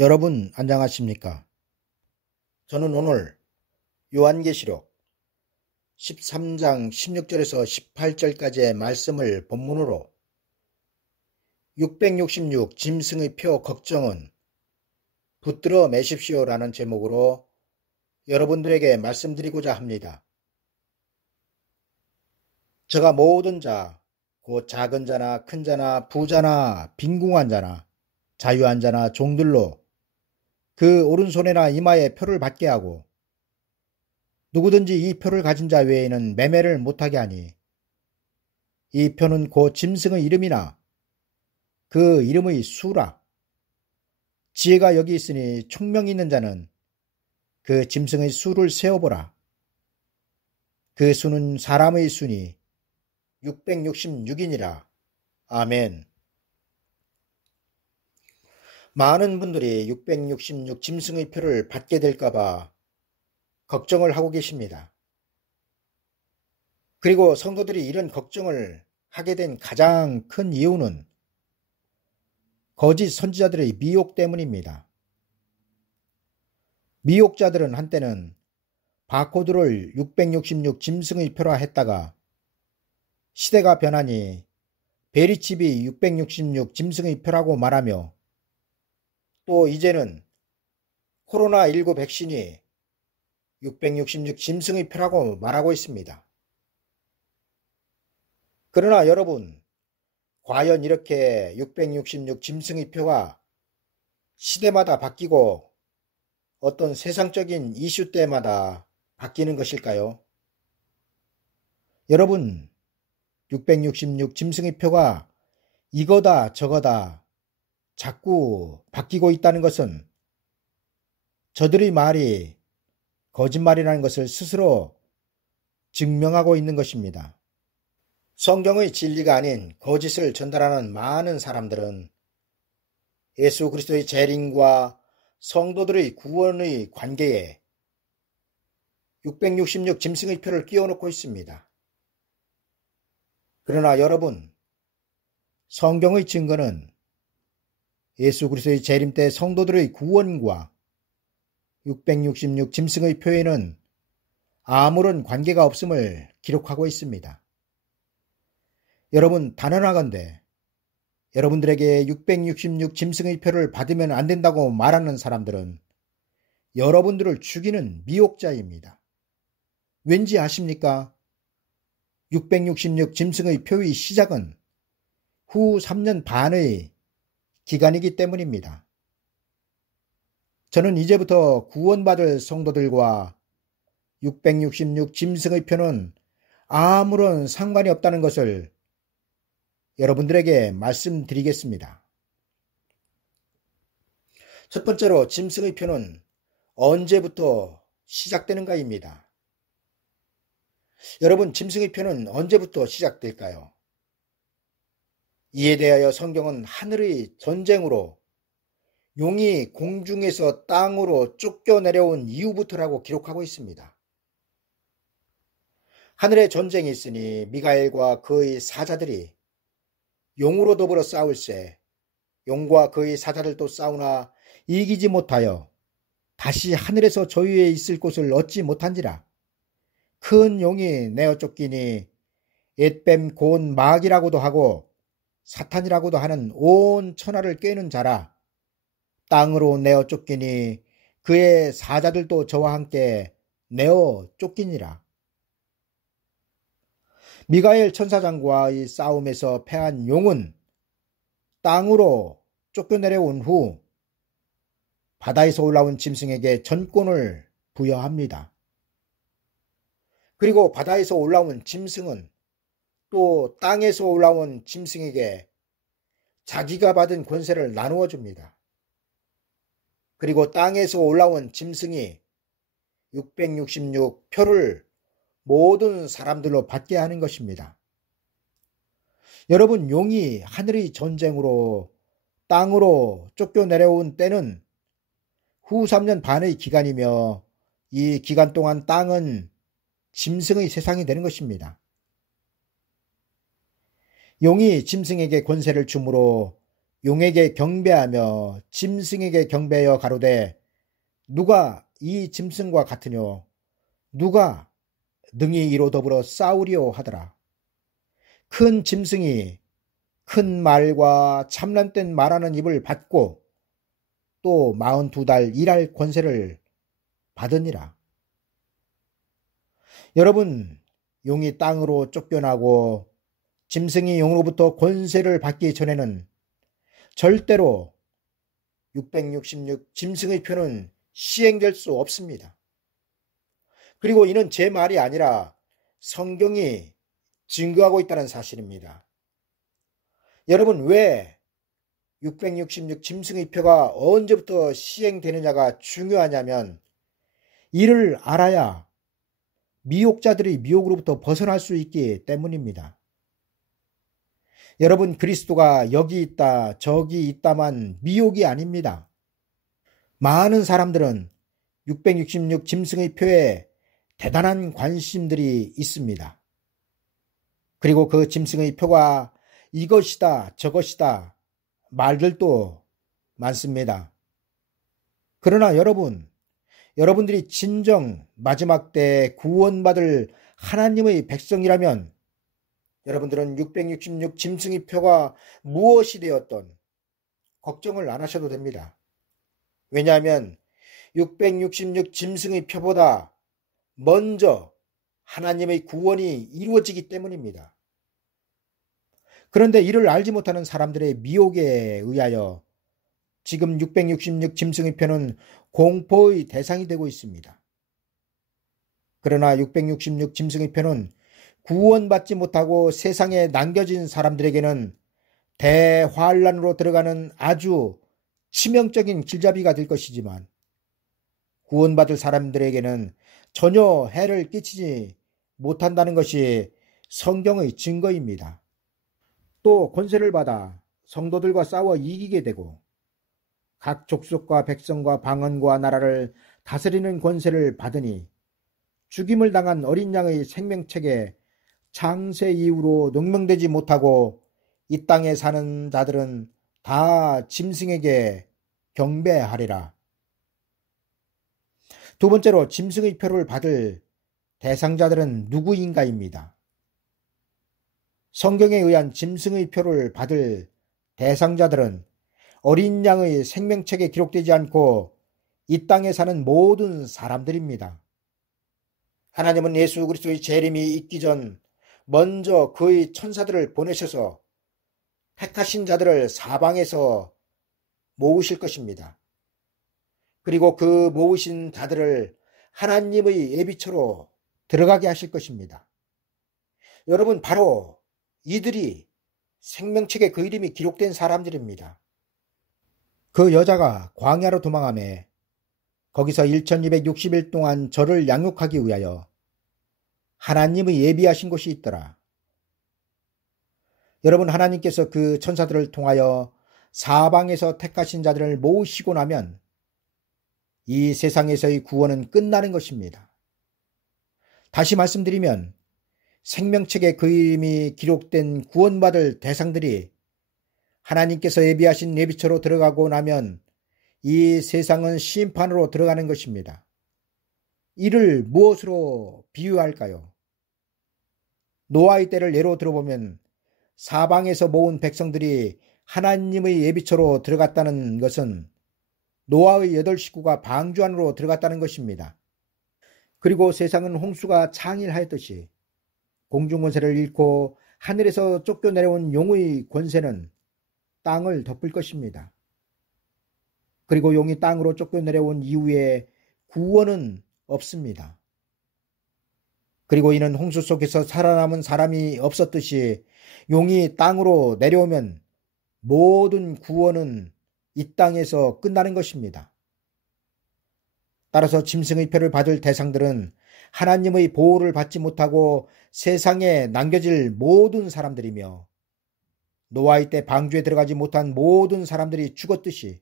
여러분 안녕하십니까? 저는 오늘 요한계시록 13장 16절에서 18절까지의 말씀을 본문으로 666 짐승의 표 걱정은 붙들어 매십시오라는 제목으로 여러분들에게 말씀드리고자 합니다. 저가 모든 자, 곧 작은 자나 큰 자나 부자나 빈궁한 자나 자유한 자나 종들로 그 오른손에나 이마에 표를 받게 하고 누구든지 이 표를 가진 자 외에는 매매를 못하게 하니 이 표는 곧 짐승의 이름이나 그 이름의 수라. 지혜가 여기 있으니 총명이 있는 자는 그 짐승의 수를 세어보라. 그 수는 사람의 수니 666이니라. 아멘. 많은 분들이 666 짐승의 표를 받게 될까봐 걱정을 하고 계십니다. 그리고 성도들이 이런 걱정을 하게 된 가장 큰 이유는 거짓 선지자들의 미혹 때문입니다. 미혹자들은 한때는 바코드를 666 짐승의 표라 했다가 시대가 변하니 베리칩이 666 짐승의 표라고 말하며 또 이제는 코로나19 백신이 666 짐승의 표라고 말하고 있습니다. 그러나 여러분, 과연 이렇게 666 짐승의 표가 시대마다 바뀌고 어떤 세상적인 이슈 때마다 바뀌는 것일까요? 여러분, 666 짐승의 표가 이거다 저거다 자꾸 바뀌고 있다는 것은 저들의 말이 거짓말이라는 것을 스스로 증명하고 있는 것입니다. 성경의 진리가 아닌 거짓을 전달하는 많은 사람들은 예수 그리스도의 재림과 성도들의 구원의 관계에 666 짐승의 표를 끼워놓고 있습니다. 그러나 여러분, 성경의 증거는 예수 그리스도의 재림 때 성도들의 구원과 666 짐승의 표에는 아무런 관계가 없음을 기록하고 있습니다. 여러분, 단언하건대 여러분들에게 666 짐승의 표를 받으면 안 된다고 말하는 사람들은 여러분들을 죽이는 미혹자입니다. 왠지 아십니까? 666 짐승의 표의 시작은 후 3년 반의 기간이기 때문입니다. 저는 이제부터 구원받을 성도들과 666 짐승의 표는 아무런 상관이 없다는 것을 여러분들에게 말씀드리겠습니다. 첫 번째로 짐승의 표는 언제부터 시작되는가입니다. 여러분, 짐승의 표는 언제부터 시작될까요? 이에 대하여 성경은 하늘의 전쟁으로 용이 공중에서 땅으로 쫓겨내려온 이후부터라고 기록하고 있습니다. 하늘에 전쟁이 있으니 미가엘과 그의 사자들이 용으로 더불어 싸울세 용과 그의 사자들도 싸우나 이기지 못하여 다시 하늘에서 저위에 있을 곳을 얻지 못한지라. 큰 용이 내어 쫓기니 앳뱀 곧 마귀라고도 하고 사탄이라고도 하는 온 천하를 꿰는 자라. 땅으로 내어 쫓기니 그의 사자들도 저와 함께 내어 쫓기니라. 미가엘 천사장과의 싸움에서 패한 용은 땅으로 쫓겨내려온 후 바다에서 올라온 짐승에게 전권을 부여합니다. 그리고 바다에서 올라온 짐승은 또 땅에서 올라온 짐승에게 자기가 받은 권세를 나누어 줍니다. 그리고 땅에서 올라온 짐승이 666 표를 모든 사람들로 받게 하는 것입니다. 여러분, 용이 하늘의 전쟁으로 땅으로 쫓겨내려온 때는 후 3년 반의 기간이며 이 기간 동안 땅은 짐승의 세상이 되는 것입니다. 용이 짐승에게 권세를 주므로 용에게 경배하며 짐승에게 경배하여 가로되 누가 이 짐승과 같으뇨 누가 능히 이로 더불어 싸우리오 하더라. 큰 짐승이 큰 말과 참람된 말하는 입을 받고 또 42달 일할 권세를 받으니라. 여러분, 용이 땅으로 쫓겨나고 짐승이 용으로부터 권세를 받기 전에는 절대로 666 짐승의 표는 시행될 수 없습니다. 그리고 이는 제 말이 아니라 성경이 증거하고 있다는 사실입니다. 여러분, 왜 666 짐승의 표가 언제부터 시행되느냐가 중요하냐면 이를 알아야 미혹자들이 미혹으로부터 벗어날 수 있기 때문입니다. 여러분, 그리스도가 여기 있다 저기 있다만 미혹이 아닙니다. 많은 사람들은 666 짐승의 표에 대단한 관심들이 있습니다. 그리고 그 짐승의 표가 이것이다 저것이다 말들도 많습니다. 그러나 여러분들이 진정 마지막 때 구원받을 하나님의 백성이라면 여러분들은 666 짐승의 표가 무엇이 되었던 걱정을 안 하셔도 됩니다. 왜냐하면 666 짐승의 표보다 먼저 하나님의 구원이 이루어지기 때문입니다. 그런데 이를 알지 못하는 사람들의 미혹에 의하여 지금 666 짐승의 표는 공포의 대상이 되고 있습니다. 그러나 666 짐승의 표는 구원받지 못하고 세상에 남겨진 사람들에게는 대환란으로 들어가는 아주 치명적인 길잡이가 될 것이지만 구원받을 사람들에게는 전혀 해를 끼치지 못한다는 것이 성경의 증거입니다. 또 권세를 받아 성도들과 싸워 이기게 되고 각 족속과 백성과 방언과 나라를 다스리는 권세를 받으니 죽임을 당한 어린 양의 생명책에 창세 이후로 농명되지 못하고 이 땅에 사는 자들은 다 짐승에게 경배하리라. 두 번째로 짐승의 표를 받을 대상자들은 누구인가입니다. 성경에 의한 짐승의 표를 받을 대상자들은 어린 양의 생명책에 기록되지 않고 이 땅에 사는 모든 사람들입니다. 하나님은 예수 그리스도의 재림이 있기 전 먼저 그의 천사들을 보내셔서 택하신 자들을 사방에서 모으실 것입니다. 그리고 그 모으신 자들을 하나님의 예비처로 들어가게 하실 것입니다. 여러분, 바로 이들이 생명책에 그 이름이 기록된 사람들입니다. 그 여자가 광야로 도망하며 거기서 1260일 동안 저를 양육하기 위하여 하나님의 예비하신 곳이 있더라. 여러분, 하나님께서 그 천사들을 통하여 사방에서 택하신 자들을 모으시고 나면 이 세상에서의 구원은 끝나는 것입니다. 다시 말씀드리면 생명책에 그 이름이 기록된 구원받을 대상들이 하나님께서 예비하신 예비처로 들어가고 나면 이 세상은 심판으로 들어가는 것입니다. 이를 무엇으로 비유할까요? 노아의 때를 예로 들어보면 사방에서 모은 백성들이 하나님의 예비처로 들어갔다는 것은 노아의 8식구가 방주 안으로 들어갔다는 것입니다. 그리고 세상은 홍수가 창일하였듯이 공중권세를 잃고 하늘에서 쫓겨내려온 용의 권세는 땅을 덮을 것입니다. 그리고 용이 땅으로 쫓겨내려온 이후에 구원은 없습니다. 그리고 이는 홍수 속에서 살아남은 사람이 없었듯이 용이 땅으로 내려오면 모든 구원은 이 땅에서 끝나는 것입니다. 따라서 짐승의 표를 받을 대상들은 하나님의 보호를 받지 못하고 세상에 남겨질 모든 사람들이며 노아의 때 방주에 들어가지 못한 모든 사람들이 죽었듯이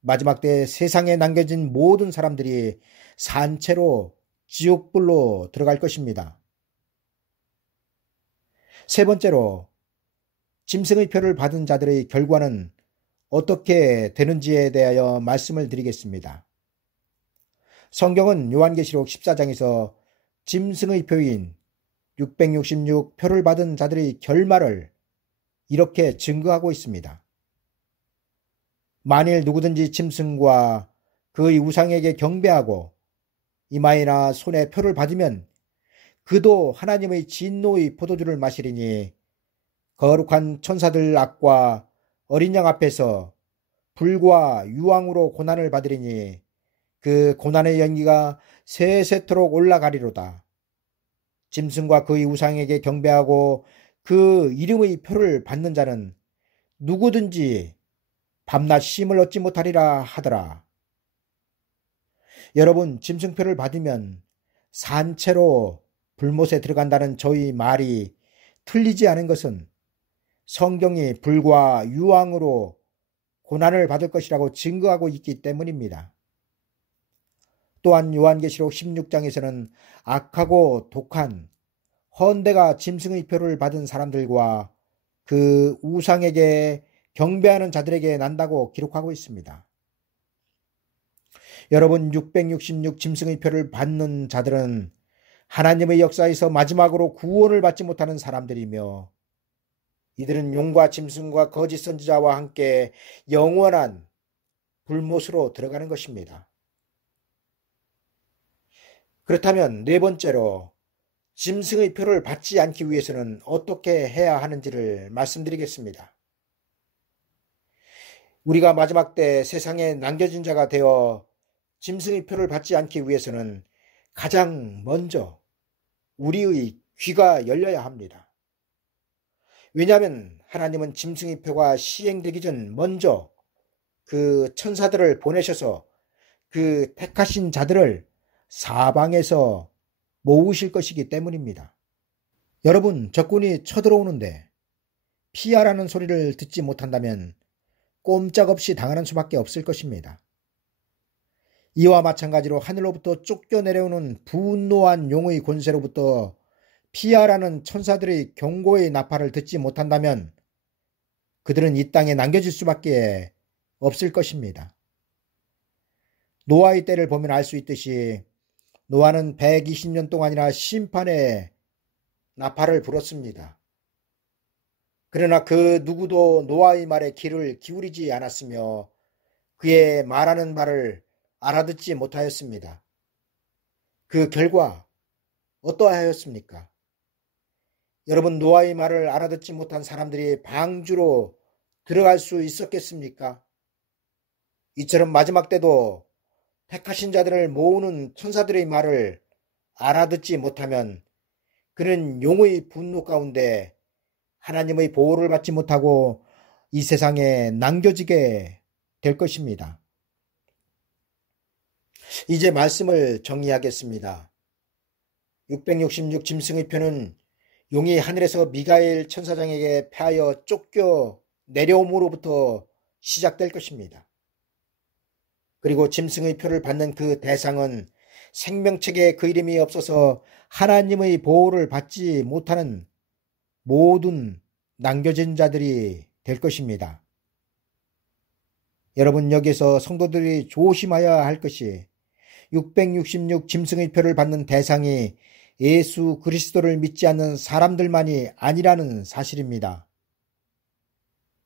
마지막 때 세상에 남겨진 모든 사람들이 산채로 지옥불로 들어갈 것입니다. 세 번째로 짐승의 표를 받은 자들의 결과는 어떻게 되는지에 대하여 말씀을 드리겠습니다. 성경은 요한계시록 14장에서 짐승의 표인 666 표를 받은 자들의 결말을 이렇게 증거하고 있습니다. 만일 누구든지 짐승과 그의 우상에게 경배하고 이마에나 손에 표를 받으면 그도 하나님의 진노의 포도주를 마시리니 거룩한 천사들 앞과 어린 양 앞에서 불과 유황으로 고난을 받으리니 그 고난의 연기가 세세토록 올라가리로다. 짐승과 그의 우상에게 경배하고 그 이름의 표를 받는 자는 누구든지 밤낮 쉼을 얻지 못하리라 하더라. 여러분, 짐승표를 받으면 산채로 불못에 들어간다는 저희 말이 틀리지 않은 것은 성경이 불과 유황으로 고난을 받을 것이라고 증거하고 있기 때문입니다. 또한 요한계시록 16장에서는 악하고 독한 헌데가 짐승의 표를 받은 사람들과 그 우상에게 경배하는 자들에게 난다고 기록하고 있습니다. 여러분, 666 짐승의 표를 받는 자들은 하나님의 역사에서 마지막으로 구원을 받지 못하는 사람들이며 이들은 용과 짐승과 거짓 선지자와 함께 영원한 불못으로 들어가는 것입니다. 그렇다면 네 번째로 짐승의 표를 받지 않기 위해서는 어떻게 해야 하는지를 말씀드리겠습니다. 우리가 마지막 때 세상에 남겨진 자가 되어 짐승의 표를 받지 않기 위해서는 가장 먼저 우리의 귀가 열려야 합니다. 왜냐하면 하나님은 짐승의 표가 시행되기 전 먼저 그 천사들을 보내셔서 그 택하신 자들을 사방에서 모으실 것이기 때문입니다. 여러분, 적군이 쳐들어오는데 피하라는 소리를 듣지 못한다면 꼼짝없이 당하는 수밖에 없을 것입니다. 이와 마찬가지로 하늘로부터 쫓겨내려오는 분노한 용의 권세로부터 피하라는 천사들의 경고의 나팔을 듣지 못한다면 그들은 이 땅에 남겨질 수밖에 없을 것입니다. 노아의 때를 보면 알 수 있듯이 노아는 120년 동안이나 심판의 나팔을 불었습니다. 그러나 그 누구도 노아의 말에 귀를 기울이지 않았으며 그의 말하는 말을 알아듣지 못하였습니다. 그 결과 어떠하였습니까? 여러분, 노아의 말을 알아듣지 못한 사람들이 방주로 들어갈 수 있었겠습니까? 이처럼 마지막 때도 택하신 자들을 모으는 천사들의 말을 알아듣지 못하면 그는 용의 분노 가운데 하나님의 보호를 받지 못하고 이 세상에 남겨지게 될 것입니다. 이제 말씀을 정리하겠습니다. 666 짐승의 표는 용이 하늘에서 미가엘 천사장에게 패하여 쫓겨 내려옴으로부터 시작될 것입니다. 그리고 짐승의 표를 받는 그 대상은 생명책에 그 이름이 없어서 하나님의 보호를 받지 못하는 모든 남겨진 자들이 될 것입니다. 여러분, 여기서 성도들이 조심하여야 할 것이 666 짐승의 표를 받는 대상이 예수 그리스도를 믿지 않는 사람들만이 아니라는 사실입니다.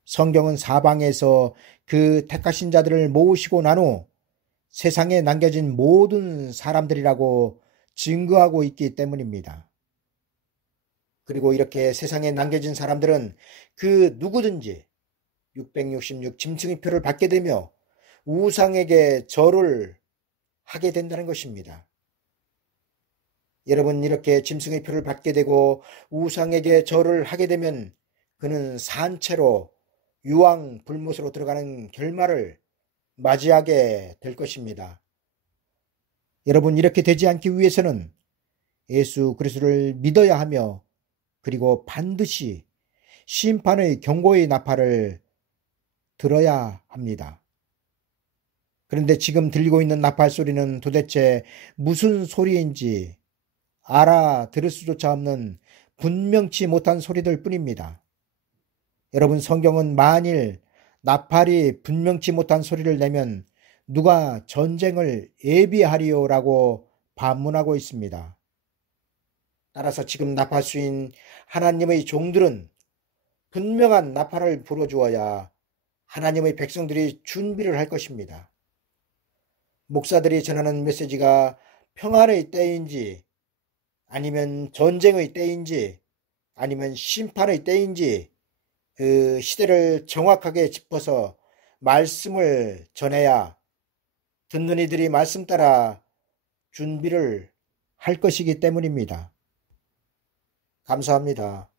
성경은 사방에서 그 택하신 자들을 모으시고 난 후 세상에 남겨진 모든 사람들이라고 증거하고 있기 때문입니다. 그리고 이렇게 세상에 남겨진 사람들은 그 누구든지 666 짐승의 표를 받게 되며 우상에게 절을 하게 된다는 것입니다. 여러분, 이렇게 짐승의 표를 받게 되고 우상에게 절을 하게 되면 그는 산채로 유황 불못으로 들어가는 결말을 맞이하게 될 것입니다. 여러분, 이렇게 되지 않기 위해서는 예수 그리스도를 믿어야 하며 그리고 반드시 심판의 경고의 나팔을 들어야 합니다. 그런데 지금 들리고 있는 나팔 소리는 도대체 무슨 소리인지 알아들을 수조차 없는 분명치 못한 소리들 뿐입니다. 여러분, 성경은 만일 나팔이 분명치 못한 소리를 내면 누가 전쟁을 예비하리요라고 반문하고 있습니다. 따라서 지금 나팔수인 하나님의 종들은 분명한 나팔을 불어주어야 하나님의 백성들이 준비를 할 것입니다. 목사들이 전하는 메시지가 평안의 때인지 아니면 전쟁의 때인지 아니면 심판의 때인지 그 시대를 정확하게 짚어서 말씀을 전해야 듣는 이들이 말씀 따라 준비를 할 것이기 때문입니다. 감사합니다.